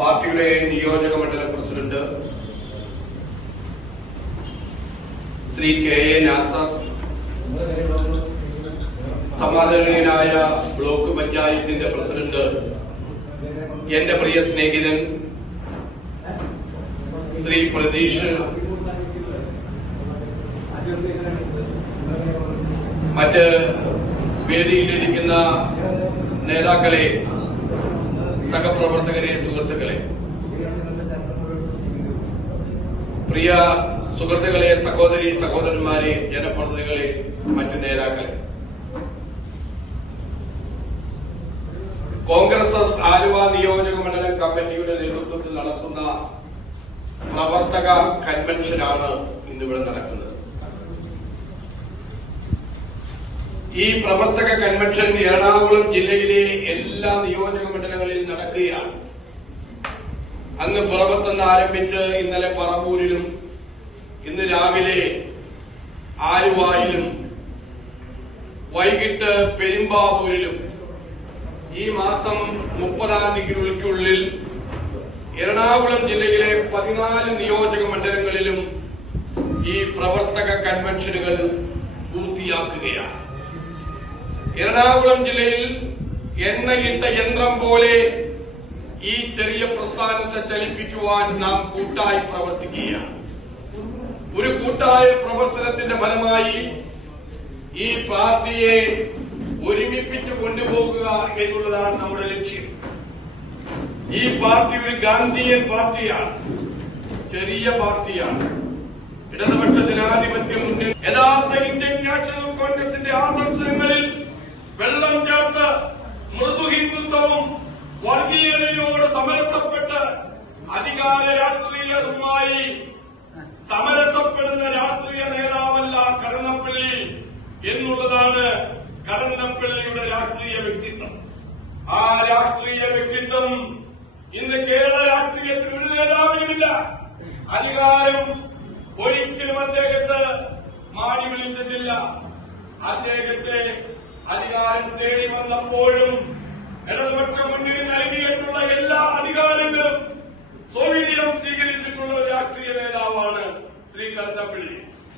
പാർട്ടിയുടെ നിയോജക മണ്ഡലം president Shri K A Nasar, സമാദരണീയനായ ബ്ലോക്ക് പഞ്ചായത്തിന്റെ പ്രസിഡന്റ് എന്റെ പ്രിയ സ്നേഹിതൻ ശ്രീ പ്രതീഷ്, മറ്റ് വേദിയിലിരിക്കുന്ന നേതാക്കളെ, സഹപ്രവർത്തകരെ, സുഹൃത്തുക്കളെ, പ്രിയ സുഹൃത്തുക്കളെ, സഹോദരി സഹോദരന്മാരെ, ജനപ്രതിനിധികളെ, മറ്റ് നേതാക്കളെ, കോൺഗ്രസ് ആലുവ നിയോജക മണ്ഡലം കമ്മിറ്റിയുടെ നേതൃത്വത്തിൽ നടത്തുന്ന പ്രവർത്തക കൺവെൻഷനാണ് ഇന്നിവിടെ നടക്കുന്നത്. ഈ പ്രവർത്തക കൺവെൻഷൻ എറണാകുളം ജില്ലയിലെ എല്ലാ നിയോജക മണ്ഡലങ്ങളിലും നടക്കുകയാണ്. അങ്ങ് പുറത്തുനിന്ന് ആരംഭിച്ച് ഇന്നലെ പറവൂരിലും ഇന്ന് രാവിലെ ആലുവായിലും വൈകിട്ട് പെരുമ്പാവൂരിലും ഈ മാസം 30-ാം തീയതിക്കുള്ളിൽ എറണാകുളം ജില്ലയിലെ 14 നിയോജക മണ്ഡലങ്ങളിലും ഈ പ്രവർത്തക കൺവെൻഷനുകൾ പൂർത്തിയാക്കുകയാണ്. എറണാകുളം ജില്ലയിൽ എണ്ണയിട്ട യന്ത്രം പോലെ ഈ ചെറിയ പ്രസ്ഥാനത്തെ ചലിപ്പിക്കുവാൻ നാം കൂട്ടായി പ്രവർത്തിക്കുകയാണ്. ഒരു കൂട്ടായ പ്രവർത്തനത്തിന്റെ ഫലമായി ഈ പാർട്ടിയെ ഒരുമിപ്പിച്ച് കൊണ്ടുപോകുക എന്നുള്ളതാണ് നമ്മുടെ ലക്ഷ്യം. ഈ പാർട്ടി ഒരു ഗാന്ധിയൻ പാർട്ടിയാണ്, ചെറിയ പാർട്ടിയാണ്. ഇടതുപക്ഷ ജനാധിപത്യ മുന്നണി യഥാർത്ഥ ഇന്ത്യൻ നാഷണൽ കോൺഗ്രസിന്റെ ആദർശങ്ങളിൽ വെള്ളം ചേർത്ത് മൃദു ഹിന്ദുത്വവും വർഗീയതയോട് സമരസപ്പെട്ട് അധികാര രാഷ്ട്രീയവുമായി സമരസപ്പെടുന്ന രാഷ്ട്രീയ നേതാവല്ല കടന്നപ്പള്ളി എന്നുള്ളതാണ് കടന്നപ്പള്ളിയുടെ രാഷ്ട്രീയ വ്യക്തിത്വം. ആ രാഷ്ട്രീയ വ്യക്തിത്വം ഇന്ന് കേരള രാഷ്ട്രീയത്തിൽ ഒരു നേതാവിനുമില്ല. അധികാരം ഒരിക്കലും അദ്ദേഹത്തെ മാടി വിളിച്ചിട്ടില്ല. അദ്ദേഹത്തെ അധികാരം തേടി വന്നപ്പോഴും ഇടതുപക്ഷ മുന്നണി നൽകിയിട്ടുള്ള എല്ലാ അധികാരങ്ങളും സ്വീകരിച്ചിട്ടുള്ള ഒരു രാഷ്ട്രീയ നേതാവാണ് ശ്രീ കടന്നപ്പള്ളി.